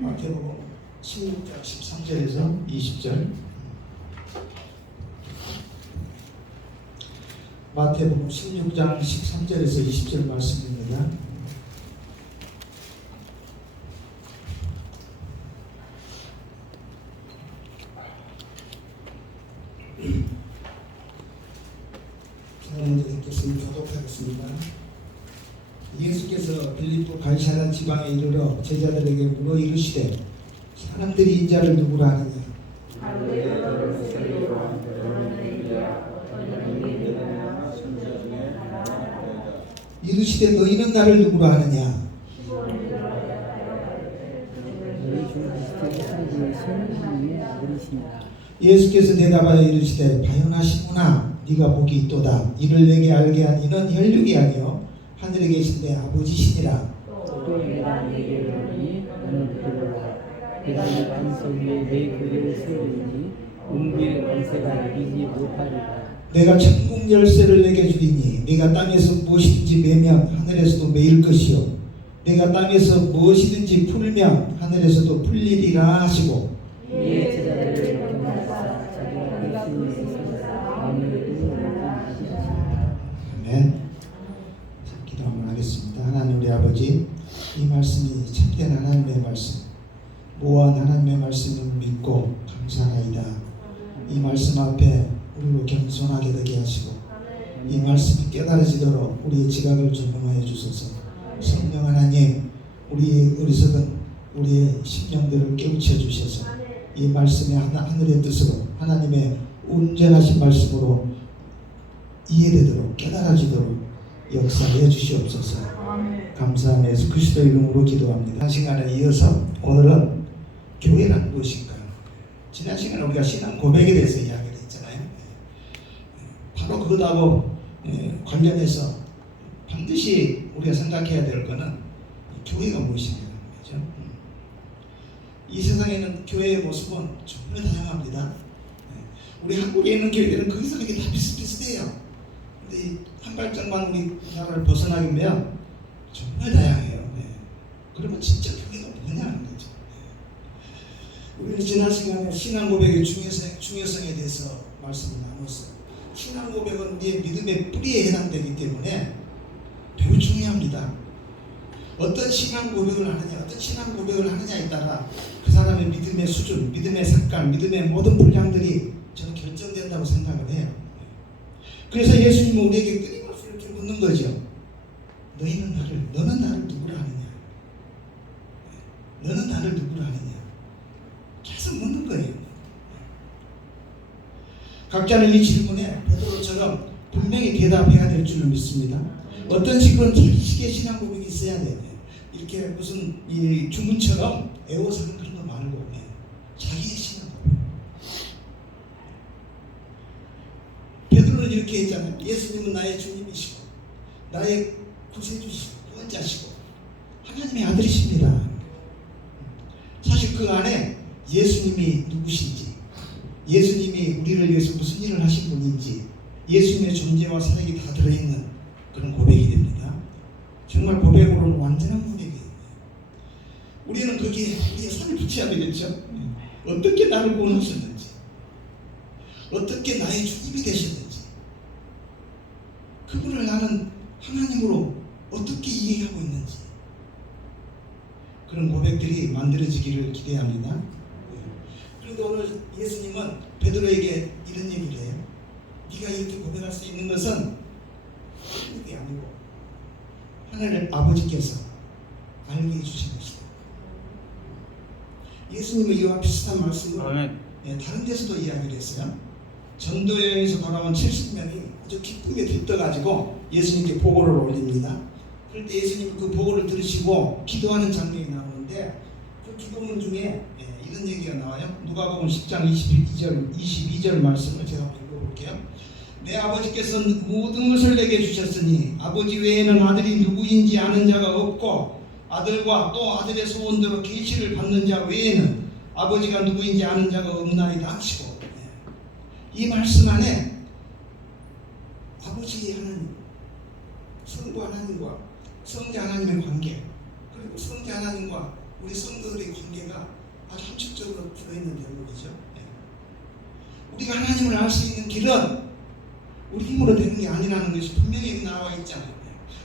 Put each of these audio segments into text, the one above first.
마태복음 16장 13절에서 20절 마태복음 16장 13절에서 20절 말씀입니다. 예수께서 빌립보 갈사라 지방에 이르러 물어 이르시되 사람들이 인자를 누구라 하느냐? 이르시되 너희는 나를 누구라 하느냐. 예수께서 대답하여 이르시되 바요나시구나. 네가 복이 있도다. 이를 내게 알게 한 이는 혈육이 아니요. 하늘에 계신 내 아버지시니라. 또 내가 들어라. 내가 이 반석 위에 내 교회를 세우리니 음부의 권세가 이기지 못하리라. 내가 천국 열쇠를 내게 주리니 네가 땅에서 무엇이든지 매면 하늘에서도 매일 것이요 내가 땅에서 무엇이든지 풀면 하늘에서도 풀리리라 하시고 이에 제자들을 경하사 자기가 예수님께서 마음을 꿈을 이기시니라. 아멘. 자, 기도 한번 하겠습니다. 하나님 우리 아버지 이 말씀이 참된 하나님의 말씀 무한 하나님의 말씀을 믿고 감사하이다. 이 말씀 앞에 우리로 겸손하게 되게 하시고 이 말씀이 깨달아지도록 우리의 지각을 조명하여 주소서. 성령 하나님 우리의 어리석은 우리의 심령들을 깨우쳐 주셔서 이 말씀의 하나, 하늘의 뜻으로 하나님의 온전하신 말씀으로 이해되도록 깨달아지도록 역사해 주시옵소서. 감사하며 예수 그리스도 이름으로 기도합니다. 한 시간에 이어서 오늘은 교회란 무엇인가요? 지난 시간에 우리가 신앙 고백에 대해서 이야기를 했잖아요. 바로 그것하고 예, 관련해서 반드시 우리가 생각해야 될 것은 교회가 무엇인가라는 거죠. 음. 이 세상에는 교회의 모습은 정말 다양합니다. 예, 우리 한국에 있는 교회들은 거기서 그게 다 비슷비슷해요. 근데 이한 발짝만 우리 나라를 벗어나면 정말 다양해요. 네. 그러면 진짜 교회가 뭐냐는. 우리는 지난 시간에 신앙 고백의 중요성, 중요성에 대해서 말씀을 나눴어요. 신앙 고백은 우리의 믿음의 뿌리에 해당되기 때문에 매우 중요합니다. 어떤 신앙 고백을 하느냐, 어떤 신앙 고백을 하느냐에 따라 그 사람의 믿음의 수준, 믿음의 색깔, 믿음의 모든 분량들이 저는 결정된다고 생각을 해요. 그래서 예수님은 우리에게 끊임없이 이렇게 묻는 거죠. 너희는 나를, 너는 나를 누구라 하느냐? 너는 나를 누구라 하느냐? 계속 묻는 거예요. 각자는 이 질문에 베드로처럼 분명히 대답해야 될 줄을 믿습니다. 어떤 식으로 자식의 신앙 고백이 있어야 돼요. 이렇게 무슨 이 주문처럼 애호사는 그런 거 말고 네. 자기의 신앙 고백. 베드로는 이렇게 했잖아요. 예수님은 나의 주님이시고 나의 구세주시고 구원자시고 하나님의 아들이십니다. 사실 그 안에 예수님이 누구신지 예수님이 우리를 위해서 무슨 일을 하신 분인지 예수님의 존재와 사역이 다 들어있는 그런 고백이 됩니다. 정말 고백으로는 완전한 고백이에요. 우리는 거기에 우리의 손을 붙여야 되겠죠. 어떻게 나를 구원하셨는지 어떻게 나의 주님이 되셨는지 그분을 나는 하나님으로 어떻게 이해하고 있는지 그런 고백들이 만들어지기를 기대합니다. 그런데 오늘 예수님은 베드로에게 이런 얘기를 해요. 네가 이렇게 고백할 수 있는 것은 하나님이 아니고 하나님 아버지께서 알게 해주신 것이다. 예수님은 이와 비슷한 말씀을. 예, 다른 데서도 이야기를 했어요. 전도여행에서 돌아온 70명이 아주 기쁨에 들떠가지고 예수님께 보고를 올립니다. 그럴 때 예수님 그 보고를 들으시고 기도하는 장면이 나오는데 그 기도문 중에 예, 이런 얘기가 나와요. 누가복음 10장 22절 22절 말씀을 제가 읽어볼게요. 내 아버지께서는 모든 것을 내게 주셨으니 아버지 외에는 아들이 누구인지 아는 자가 없고 아들과 또 아들의 소원대로 계시를 받는 자 외에는 아버지가 누구인지 아는 자가 없나이다 하시고 예. 이 말씀 안에 아버지 하나님, 성부 하나님과 성자 하나님의 관계 그리고 성자 하나님과 우리 성도들의 관계가 아주 함축적으로 들어있는 대목이죠. 예. 우리가 하나님을 알 수 있는 길은 우리 힘으로 되는 게 아니라는 것이 분명히 나와 있잖아요.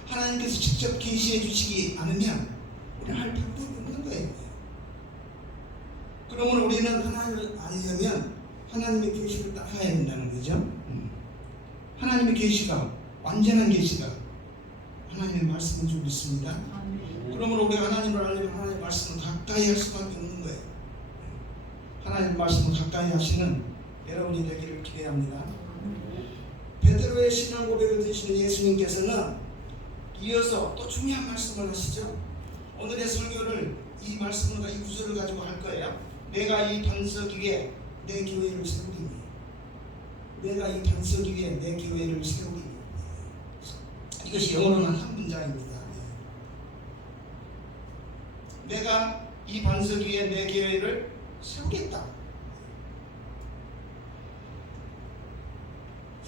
하나님께서 직접 계시해 주시기 않으면 우리는 할 방법이 없는 거예요. 그러면 우리는 하나님을 알려면 하나님의 계시를 따라야 된다는 거죠. 음. 하나님의 계시가 완전한 계시가 하나님의 말씀인 줄 믿습니다. 그러면 우리가 하나님을 알려면 하나님의 말씀을 가까이 할 수밖에 없는 거예요. 하나님의 말씀을 가까이 하시는 여러분이 되기를 기대합니다. 베드로의 신앙 고백을 드시는 예수님께서는 이어서 또 중요한 말씀을 하시죠. 오늘의 설교를 이 말씀과 이 구절을 가지고 할 거예요. 내가 이 반석 위에 내 교회를 세우리니 내가 이 반석 위에 내 교회를 세우리니 이것이 영어로는 한 문장입니다. 네. 내가 이 반석 위에 내 교회를 세우겠다.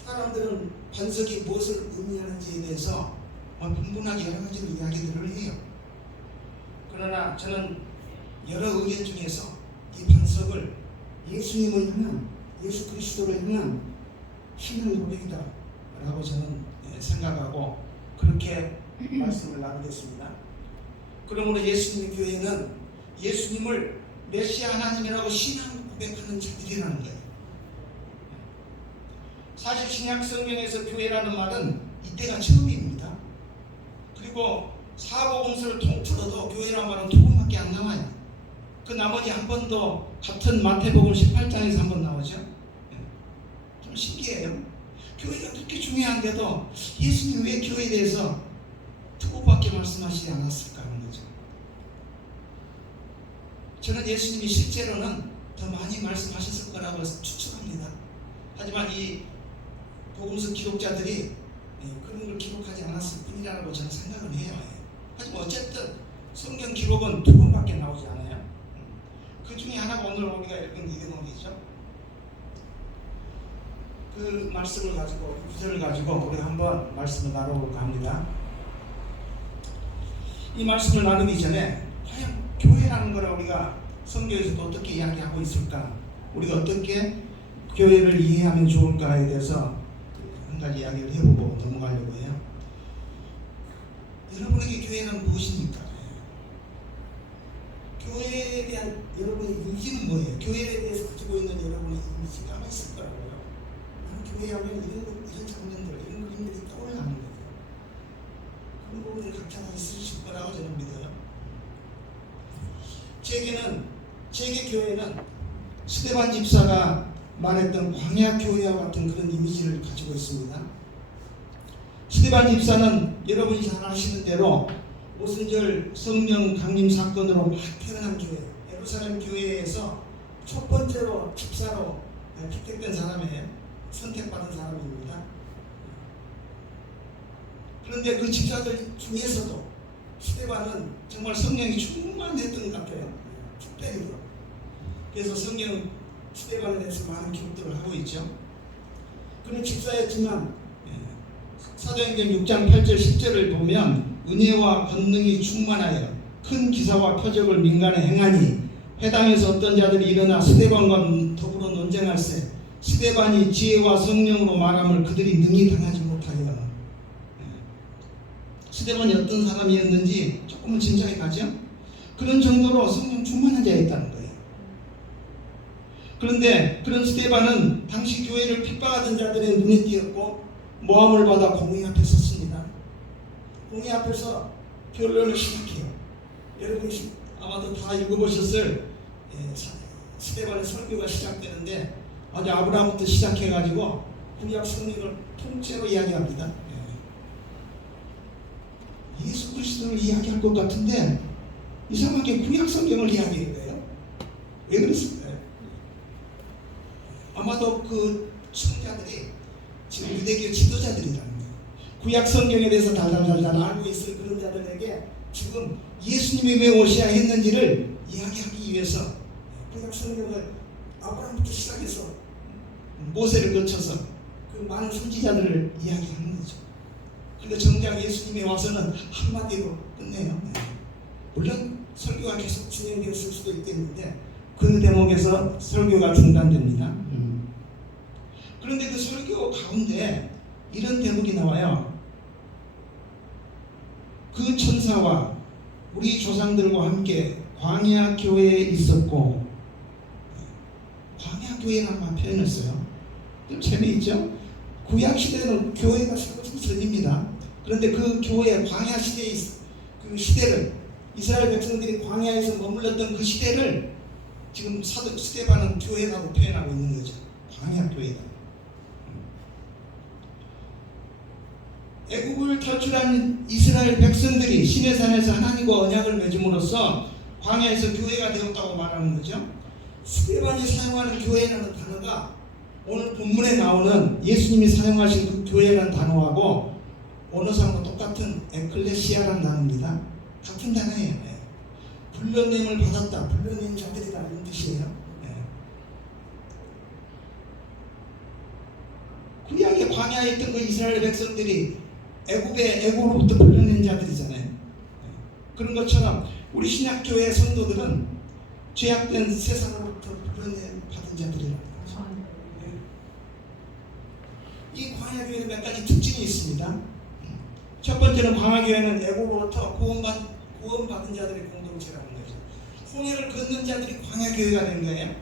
사람들은 반석이 무엇을 의미하는지에 대해서 뭐 분분하게 여러 가지 이야기들을 해요. 그러나 저는 여러 의견 중에서 이 반석을 예수님을 향한 예수 그리스도를 향한 신앙 고백이다 라고 저는 예, 생각하고 그렇게 말씀을 나누겠습니다. 그러므로 예수님의 교회는 예수님을 메시아 하나님이라고 신앙 고백하는 자들이라는 거예요. 사실 신약 성경에서 교회라는 말은 이때가 처음입니다. 그리고 사복음서를 통틀어도 교회라는 말은 두 번밖에 안 나와요. 그 나머지 한번더 같은 마태복음 18장에서 한 번 나오죠. 예. 좀 신기해요. 교회가 그렇게 중요한데도 예수님 왜 교회에 대해서 두 번밖에 말씀하시지 않았을까 하는 거죠. 저는 예수님이 실제로는 더 많이 말씀하셨을 거라고 추측합니다. 하지만 이 복음서 기록자들이 예, 그런 걸 기록하지 않았을 뿐이라고 저는 생각을 해요. 예. 하지만 어쨌든 성경 기록은 두 번밖에 나오지 않아요. 음. 그 중에 하나가 오늘 우리가 읽은 이 대목이죠. 그 말씀을 가지고 이 구절을 가지고 우리 한번 말씀을 나눠볼까 합니다. 이 말씀을 나누기 전에 과연 교회라는 거를 우리가 성경에서도 어떻게 이야기하고 있을까? 우리가 어떻게 교회를 이해하면 좋을까에 대해서 한 가지 이야기를 해보고 넘어가려고 해요. 여러분에게 교회는 무엇입니까? 교회에 대한 여러분의 이미지는 뭐예요? 교회에 대해서 가지고 있는 여러분의 이미지가 아마 있을 거라고요. 교회 하면 이런, 것, 이런 장면들, 이런 그림들이 떠올라는 거예요. 그런 부분이 각자 다 있으실 거라고 저는 믿어요. 제게는, 제게 교회는 스테반 집사가 말했던 광야 교회와 같은 그런 이미지를 가지고 있습니다. 스테반 집사는 여러분이 잘 아시는 대로 오순절 성령 강림 사건으로 막 태어난 교회, 예루살렘 교회에서 첫 번째로 집사로 피택된 사람이에요. 선택받은 사람입니다. 그런데 그 집사들 중에서도 스테반은 정말 성령이 충만했던 것 같아요. 특별히도. 그래서 성경 스테반에 대해서 많은 기록들을 하고 있죠. 그는 집사였지만 예, 사도행전 6장 8절 10절을 보면 은혜와 권능이 충만하여 큰 기사와 표적을 민간에 행하니 회당에서 어떤 자들이 일어나 스테반과 더불어 논쟁할세 스테반이 지혜와 성령으로 말함을 그들이 능히 당하지 못하여 예. 스테반이 어떤 사람이었는지 조금은 짐작이 가죠? 그런 정도로 성령 충만한 자였다는 거예요. 그런데 그런 스테반은 당시 교회를 핍박하던 자들의 눈에 띄었고 모함을 받아 공의 앞에 섰습니다. 공의 앞에서 변론을 시작해요. 여러분이 아마도 다 읽어보셨을 예, 사- 스테반의 설교가 시작되는데 아주 아브라함부터 시작해가지고 구약 성경을 통째로 이야기합니다. 예. 예수 그리스도를 이야기할 것 같은데 이상하게 구약 성경을 이야기해요. 왜 그랬을까요? 아마도 그 청자들이 지금 유대교 지도자들이라는 거예요. 구약 성경에 대해서 달달달달 알고 있을 그런 자들에게 지금 예수님이 왜 오셔야 했는지를 이야기하기 위해서 구약 성경을 아브라함부터 시작해서 모세를 거쳐서 그 많은 선지자들을 이야기하는 거죠. 근데 정작 예수님이 와서는 한마디로 끝내요. 네. 물론 설교가 계속 진행됐을 수도 있겠는데 그 대목에서 설교가 중단됩니다. 음. 그런데 그 설교 가운데 이런 대목이 나와요. 그 천사와 우리 조상들과 함께 광야 교회에 있었고 광야 교회라는 표현을 써요. 좀 재미있죠? 구약 시대는 교회가 세워진 전입니다. 그런데 그 교회 광야 시대의 그 시대를 이스라엘 백성들이 광야에서 머물렀던 그 시대를 지금 사도 스테반은 교회라고 표현하고 있는 거죠. 광야 교회다. 애국을 탈출한 이스라엘 백성들이 시내산에서 하나님과 언약을 맺음으로써 광야에서 교회가 되었다고 말하는 거죠. 스테반이 사용하는 교회라는 단어가 오늘 본문에 나오는 예수님이 사용하신 그 교회라는 단어하고 원어상과 똑같은 에클레시아라는 단어입니다. 같은 단어예요. 예. 불러냄을 받았다. 불러낸 자들이다. 이런 뜻이에요. 예. 구약의 광야에 있던 그 이스라엘 백성들이 애굽의 애굽으로부터 불러낸 자들이잖아요. 예. 그런 것처럼 우리 신약교회 성도들은 죄악된 세상으로부터 불러낸 받은 자들이라는 거죠. 이 광야교회는 몇 가지 특징이 있습니다. 첫 번째는 광야교회는 애국으로부터 구원받, 구원받은 자들의 공동체라는 거죠. 홍해를 걷는 자들이 광야교회가 된 거예요.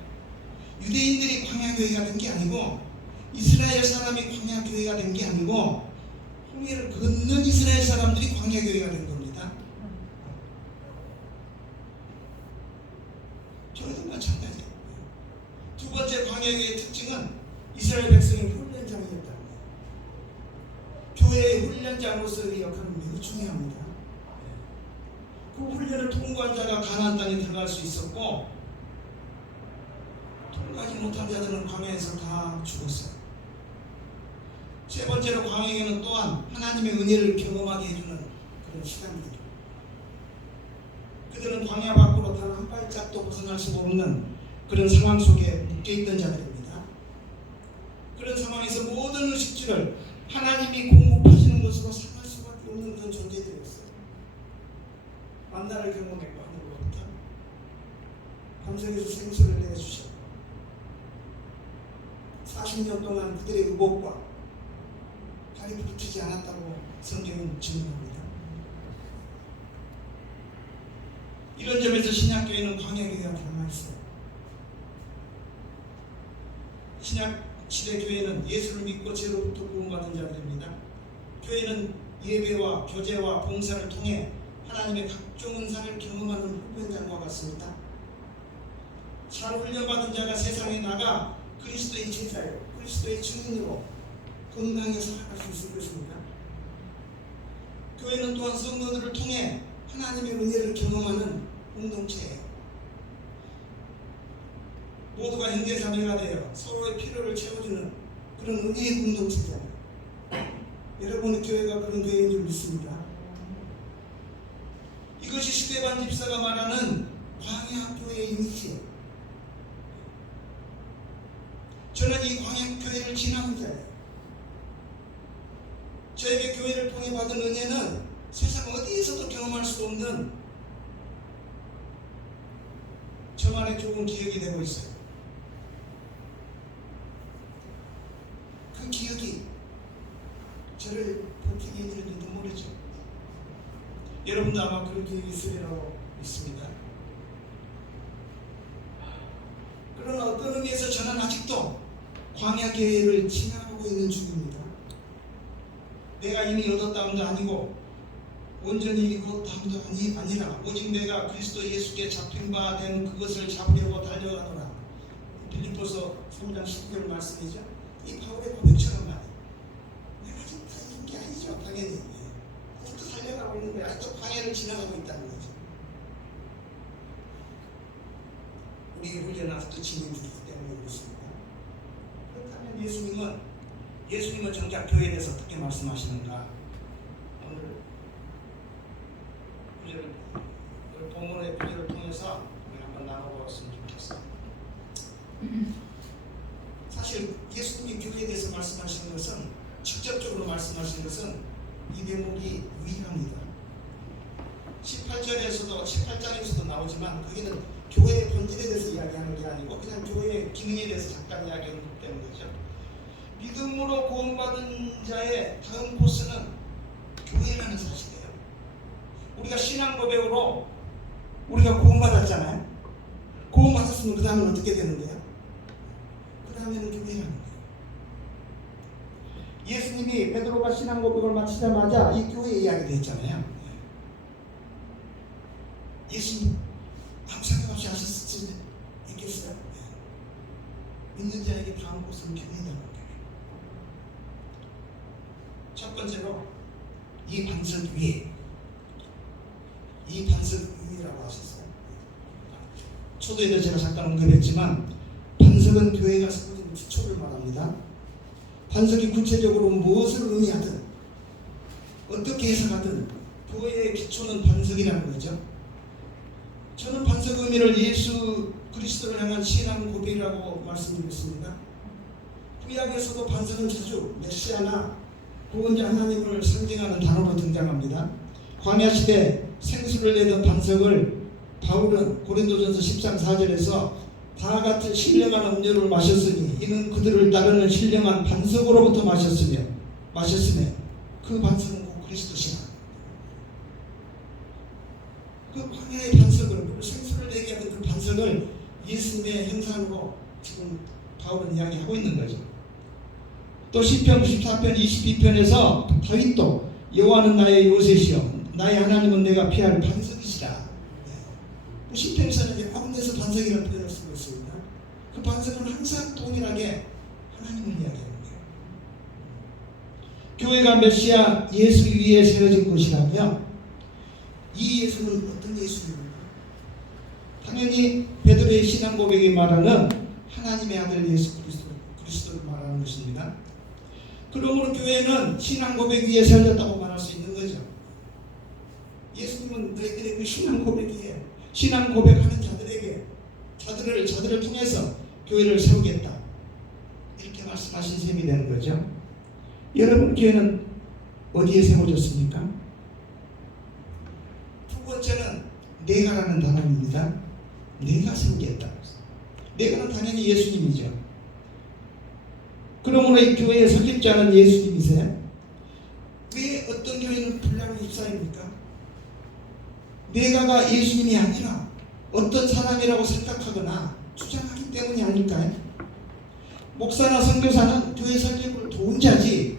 유대인들이 광야교회가 된 게 아니고 이스라엘 사람이 광야교회가 된 게 아니고 홍해를 걷는 이스라엘 사람들이 광야교회가 된 겁니다. 저희도 마찬가지예요. 두 번째 광야교회의 특징은 이스라엘 백성이 훈련장이었다는 거예요. 교회의 훈련장으로서의 역할은 매우 중요합니다. 그 훈련을 통과한 자가 가나안 땅에 들어갈 수 있었고 통과하지 못한 자들은 광야에서 다 죽었어요. 세 번째로 광야에는 또한 하나님의 은혜를 경험하게 해주는 그런 시간들이에요. 그들은 광야 밖으로 단 한 발짝도 벗어날 수 없는 그런 상황 속에 묶여있던 자들입니다. 그런 상황에서 모든 의식주를 하나님이 공급하시는 것으로 상할 수밖에 없는 그런 존재들이었어요. 만나를 경험했고 하늘로부터 밤새에서 생수를 내주셨고 40년 동안 그들의 의복과 발이 부르트지 않았다고 성경은 증명합니다. 이런 점에서 신약교회는 광야교회가 닮아있어요. 신약 시대 교회는 예수를 믿고 죄로부터 구원받은 자들입니다. 교회는 예배와 교제와 봉사를 통해 하나님의 각종 은사를 경험하는 후변장과 같습니다. 잘 훈련받은 자가 세상에 나가 그리스도의 제자요, 그리스도의 증인으로 건강히 살아갈 수 있을 것입니다. 교회는 또한 성도들을 통해 하나님의 은혜를 경험하는 공동체예요. 모두가 형제자매가 되어 서로의 필요를 채워주는 그런 은혜의 공동체잖아요. 여러분의 교회가 그런 교회인 줄 믿습니다. 이것이 스테반 집사가 말하는 광야 교회의 이미지예요. 저는 이 광야 교회를 지나는 자예요. 저에게 교회를 통해 받은 은혜는 세상 어디에서도 경험할 수 없는 저만의 좋은 기억이 되고 있어요. 그 기억이 저를 버티게 해주는지도 모르죠. 여러분도 아마 기억이 있으리라고 믿습니다. 그러나 어떤 의미에서 저는 아직도 광야 계획을 지나가고 있는 중입니다. 내가 이미 얻었다함도 아니고 온전히 이것다함도 아니, 아니라 오직 내가 그리스도 예수께 잡힌 바 된 그것을 잡으려고 달려가노라. 빌립보서 3장 19절 말씀이죠. 이 바울의 고백처럼 말이에요. 내가 지금 다 이긴 게 아니죠. 당연히. 살려가고 있는 광야를 지나가고 있다는 거죠. 아직도 진행 중이기 때문에 그렇습니다. 그렇다면 예수님은 예수님은 정작 교회에 대해서 어떻게 말씀하시는가? 오늘 구절을 오늘 본문의 구절을 통해서 우리 한번 나눠보았으면 좋겠어요. 사실 예수님이 교회에 대해서 말씀하시는 것은 직접적으로 말씀하시는 것은 이 대목이 유일합니다. 18 18절에서도 18장에서도 나오지만 거기는 교회의 본질에 대해서 이야기하는 게 아니고 그냥 교회의 기능에 대해서 잠깐 이야기하는 거죠. 믿음으로 구원받은 자의 다음 코스는 교회라는 사실이에요. 우리가 신앙 고백으로 우리가 구원받았잖아요. 구원받았으면 그 다음은 어떻게 되는 거예요? 그 다음에는 교회라는 거예요. 예수님이 베드로가 신앙 고백을 마치자마자 이 교회 이야기를 했잖아요. 예수님 아무 생각 없이 수 있겠어요? 믿는 자에게 다음 교회라는 거예요. 첫 번째로 이 반석 위에 이 반석 위라고 하셨어요. 초도에도 제가 잠깐 언급했지만 반석은 교회가 세워진 기초를 말합니다. 반석이 구체적으로 무엇을 의미하든 어떻게 해석하든 교회의 기초는 반석이라는 거죠. 저는 반석 의미를 예수 그리스도를 향한 신앙 고백이라고 말씀드렸습니다. 구약에서도 반석은 자주 메시아나 구원자 하나님을 상징하는 단어로 등장합니다. 광야 시대 생수를 내던 반석을 바울은 고린도전서 10장 4절에서 다 같은 신령한 음료를 마셨으니 이는 그들을 따르는 신령한 반석으로부터 마셨으며 마셨으며 그 반석은 곧 그리스도시라. 그 광야의 반석을 그 생수를 내게 하던 그 반석을 예수님의 형상으로 지금 바울은 이야기하고 있는 거죠. 또 시편 94편 22편에서 다윗도 여호와는 나의 요새시여 나의 하나님은 내가 피할 반석이시라. 그 시편에서는 군데서 반석이라는 표현을 쓰고 있습니다. 그 반석은 항상 동일하게 하나님을 이야기하는 거예요. 교회가 메시아 예수 위에 세워진 것이라면 이 예수는 어떤 예수입니까? 당연히 베드로의 신앙 고백이 말하는 하나님의 아들 예수 그리스도, 그리스도를 말하는 것입니다. 그러므로 교회는 신앙 고백 위에 세워졌다고 말할 수 있는 거죠. 예수님은 너희들의 그 신앙 고백이에요. 신앙 고백하는 자들에게 자들을 자들을 통해서 교회를 세우겠다. 이렇게 말씀하신 셈이 되는 거죠. 여러분 교회는 어디에 세워졌습니까? 두 번째는 내가라는 단어입니다. 내가 세우겠다. 내가는 당연히 예수님이죠. 그러므로 이 교회에 설립자는 예수님이세요. 왜 어떤 교회는 분량이 입사입니까? 내가가 예수님이 아니라 어떤 사람이라고 생각하거나 주장하기 때문이 아닐까요? 목사나 선교사는 교회 설립을 도운 자지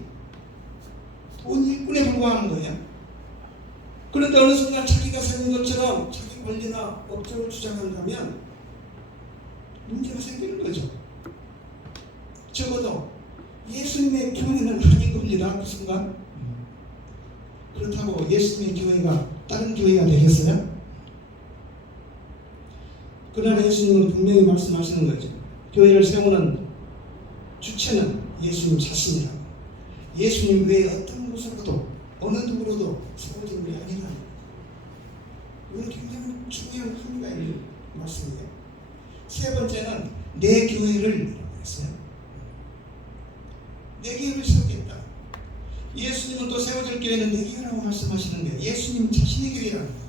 돈 일꾼에 불과하는 거예요. 그런데 어느 순간 자기가 세운 것처럼 자기 권리나 업적을 주장한다면 문제가 생기는 거죠. 적어도 예수님의 교회는 아닌 겁니다. 그 순간. 그렇다고 예수님의 교회가 다른 교회가 되겠어요? 그러나 예수님은 분명히 말씀하시는 거죠. 교회를 세우는 주체는 예수님 자신이라고. 예수님 외에 어떤 곳으로도 어느 누구로도 세워진 게 아니라. 이건 굉장히 중요한 의미가 있는 말씀이에요. 세 번째는 내 교회를 했어요. 내 교회를 세우겠다. 예수님은 또 세워질 교회는 내 교회라고 말씀하시는 거예요. 예수님 자신의 교회라는 거예요.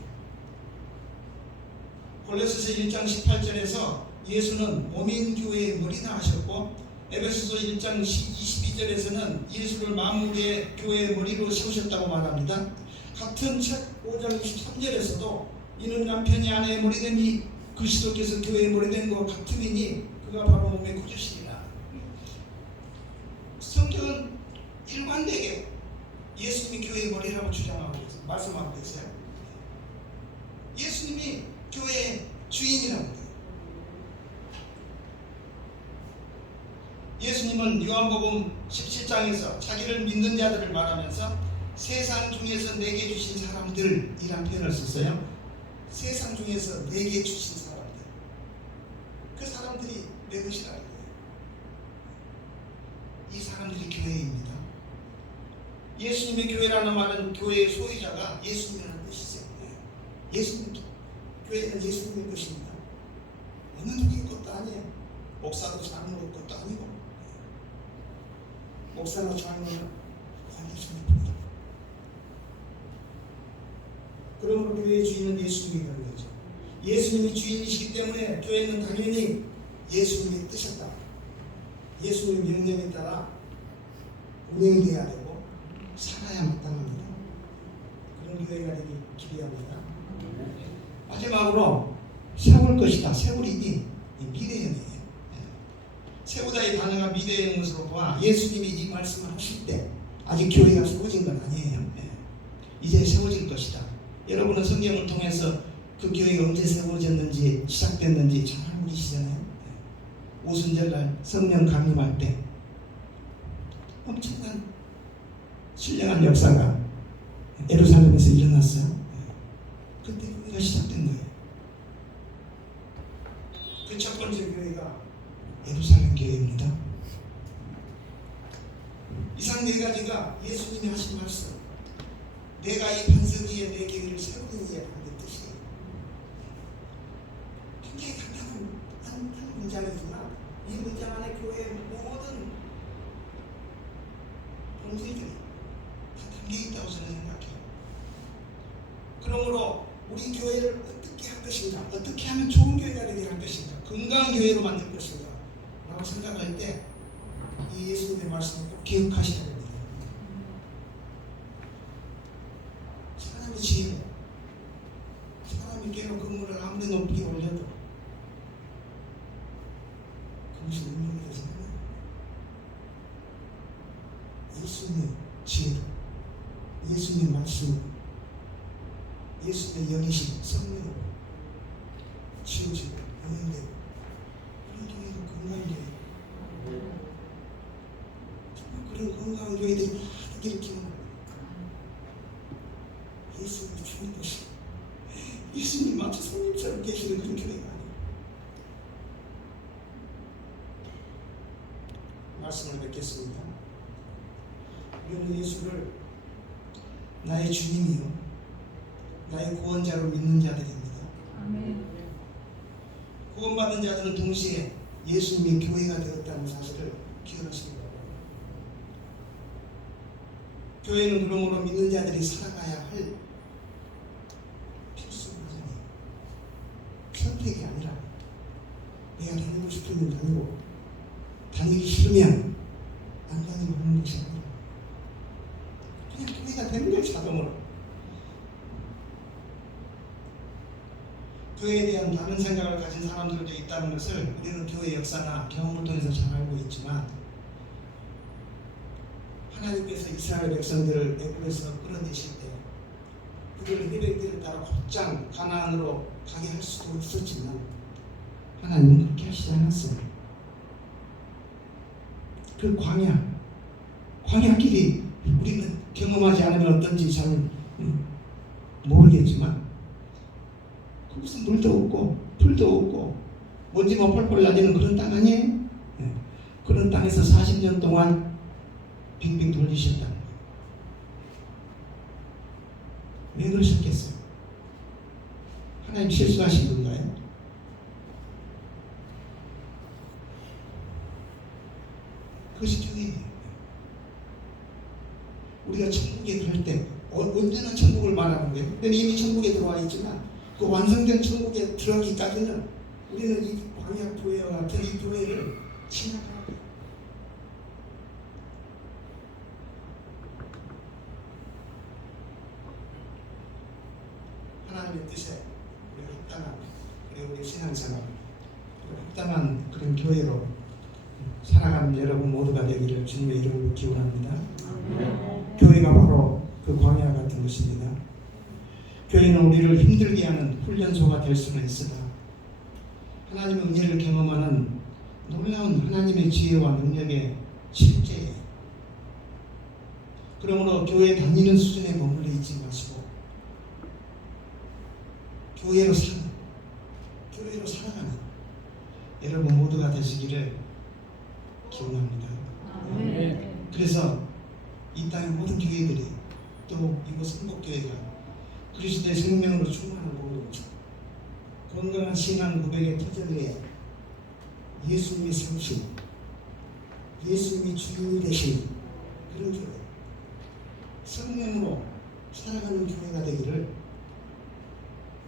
골로새서 1장 18절에서 예수는 몸인 교회의 머리다 하셨고 에베소서 1장 22절에서는 예수를 만물의 교회의 머리로 세우셨다고 말합니다. 같은 책 5장 23절에서도 이는 남편이 아내의 머리됨이 그리스도께서 교회의 머리된 것 같음이니 그가 바로 몸의 구주시리라. 성경은 일관되게 예수님이 교회의 머리라고 주장하고 있어요. 말씀하고 있어요. 예수님이 교회의 주인이라고 해요. 예수님은 요한복음 17장에서 자기를 믿는 자들을 말하면서 세상 중에서 내게 주신 사람들이란 표현을 썼어요. 세상 중에서 내게 주신 사람들. 그 사람들이 내 것이라는 거예요. 이 사람들이 교회입니다. 예수님의 교회라는 말은 교회의 소유자가 예수님이라는 뜻이세요. 예수님 교회는 예수님의 것입니다. 어느 누구의 것도 아니에요. 목사도 장로의 것도 아니고 목사나 장로는 다 예수님 겁니다. 그러므로 교회의 주인은 예수님이라는 거죠. 예수님이 주인이시기 때문에 교회는 당연히 예수님의 뜻이었다. 예수님의 명령에 따라 운영돼야 되고 살아야 마땅합니다. 그런 교회가 되기 기대합니다. 마지막으로 세울 것이다. 세울이니 이 미래형 이 단어가 미래형 것으로 보아 예수님이 이 말씀을 하실 때 아직 교회가 세워진 건 아니에요. 예. 이제 세워질 것이다. 여러분은 성경을 통해서 그 교회가 언제 세워졌는지 시작됐는지 잘 알고 계시잖아요. 예. 오순절날 성령 강림할 때 엄청난 신령한 역사가 예루살렘에서 일어났어요. 예. 그때 교회가 시작된 거예요. 그 첫 번째 교회가 예루살렘 교회입니다. 이상 네 가지가 예수님이 하신 말씀. 내가 이 반석 위에 내 교회를 세우는 이에 하는 뜻이에요. 굉장히 간단한 한, 한 문장이지만 이 문장 안에 교회의 모든 본질들이 다 담겨 있다고 저는 생각해요. 그러므로 우리 교회를 어떻게 할 것인가, 어떻게 하면 좋은 교회가 되게 할 것인가, 건강한 교회로 만들 것인가, 생각할 때 이 예수님의 말씀을 꼭 기억하셔야 됩니다. 사람이 지혜로, 사람이 깨로 건물을 아무리 높이 올려도 그것이 운명이 되지 않아요. 예수님의 지혜로, 예수님의 말씀으로, 예수님의 영이신 성령으로 치우치고 영향되고 그런 교회도 건강한 교회 정말 그런 건강한 교회들이 많이 일으키는 거예요 예수님이 주는 것이 예수님 마치 성님처럼 계시는 그런 교회가 아니에요 말씀을 뵙겠습니다 우리는 예수를 나의 주님이요 나의 구원자로 믿는 자들입니다. 구원받은 자들은 동시에 예수님의 교회가 되었다는 사실을 기억하시기 바랍니다. 교회는 그러므로 믿는 자들이 살아가야 할 필수 과정이에요. 선택이 아니라 내가 다니고 싶으면 다니고 다니기 싫으면 안 다니고 하는 것이 아니라 그냥 교회가 되는 거예요 자동으로. 교회에 대한 다른 생각을 가진 사람들도 있다는 것을 우리는 교회 역사나 경험을 통해서 잘 알고 있지만 하나님께서 이스라엘 백성들을 애굽에서 끌어내실 때 그들을 히백들을 따라 곧장 가나안으로 가게 할 수도 있었지만 하나님은 그렇게 하시지 않았어요. 그 광야, 광야길이 우리는 경험하지 않으면 어떤지 잘 음, 모르겠지만 무슨 물도 없고 풀도 없고 먼지만 펄펄 나지는 그런 땅 아니에요? 예. 그런 땅에서 40년 동안 빙빙 돌리셨다. 왜 그러셨겠어요? 하나님 실수하신 건가요? 그것이 교회예요. 우리가 천국에 갈때 언제나 천국을 말하는 거예요. 근데 이미 천국에 들어와 있지만 그 완성된 천국에 들어가기 까지는 우리는 이 광야 교회와 같은 이 교회를 지나가야 돼요. 하나님의 뜻에 우리 합당한 그리고 우리 신앙생활 합당한 그런 교회로 살아가는 여러분 모두가 되기를 주님의 이름으로 기원합니다. 교회가 바로 그 광야 같은 것입니다. 교회는 우리를 힘들게 하는 훈련소가 될 수는 있으나 하나님의 은혜를 경험하는 놀라운 하나님의 지혜와 능력의 실제예요. 그러므로 교회 다니는 수준에 머물러 있지 마시고 교회로 사는 교회로 살아가는 여러분 모두가 되시기를 기원합니다. 그래서 이 땅의 모든 교회들이 또 이곳 한국교회가 그리스도의 생명으로 충만하고 건강한 신앙 고백의 터전 위에 예수님의 성신, 예수님이 주인 되신 그런 교회, 성령으로 살아가는 교회가 되기를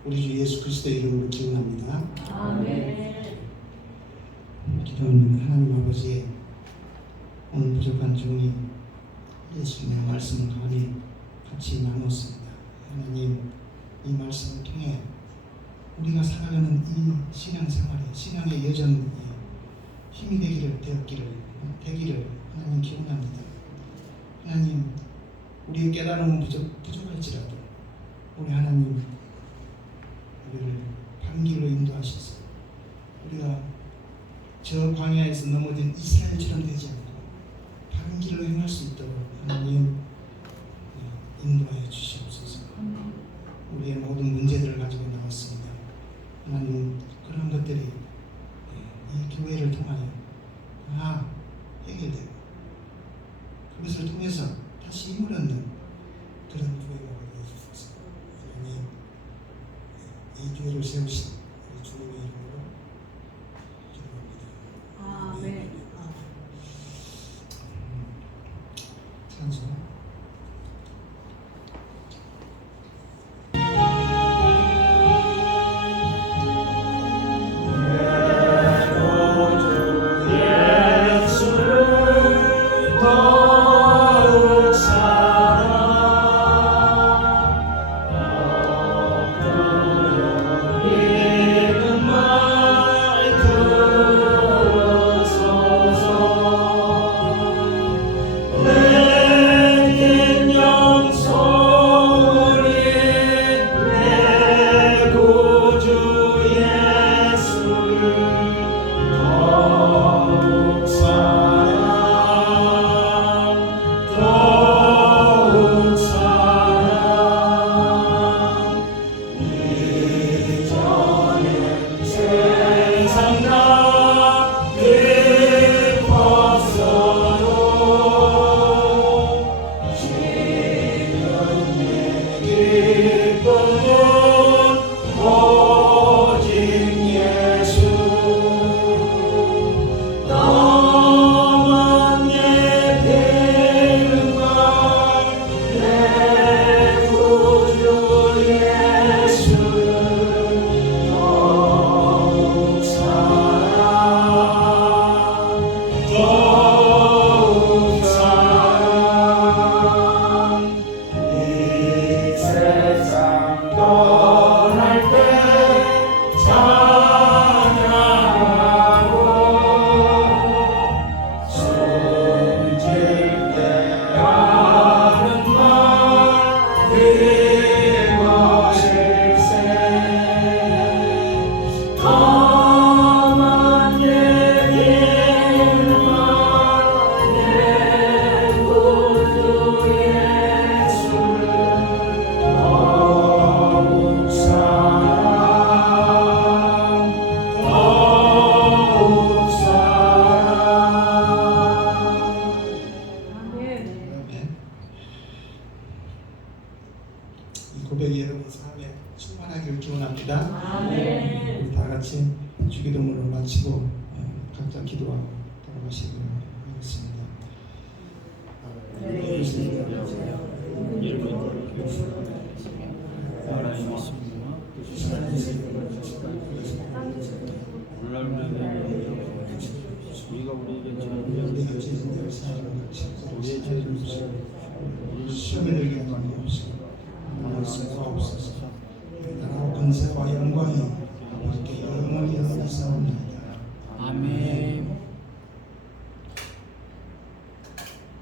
우리 주 예수 그리스도의 이름으로 기원합니다. 아멘. 기도합니다. 하나님 아버지, 오늘 부족한 종이 예수님의 말씀을 감히 같이 나누었습니다 하나님 이 말씀을 통해 우리가 살아가는 이 신앙생활에 신앙의 여정이 힘이 되기를 되었기를 되기를 하나님 기원합니다. 하나님 우리의 깨달음은 부족, 부족할지라도 우리 하나님 우리를 반길로 인도하셔서 우리가 저 광야에서 넘어진 이스라엘처럼 되지 않고 반길로 행할 수 있도록 하나님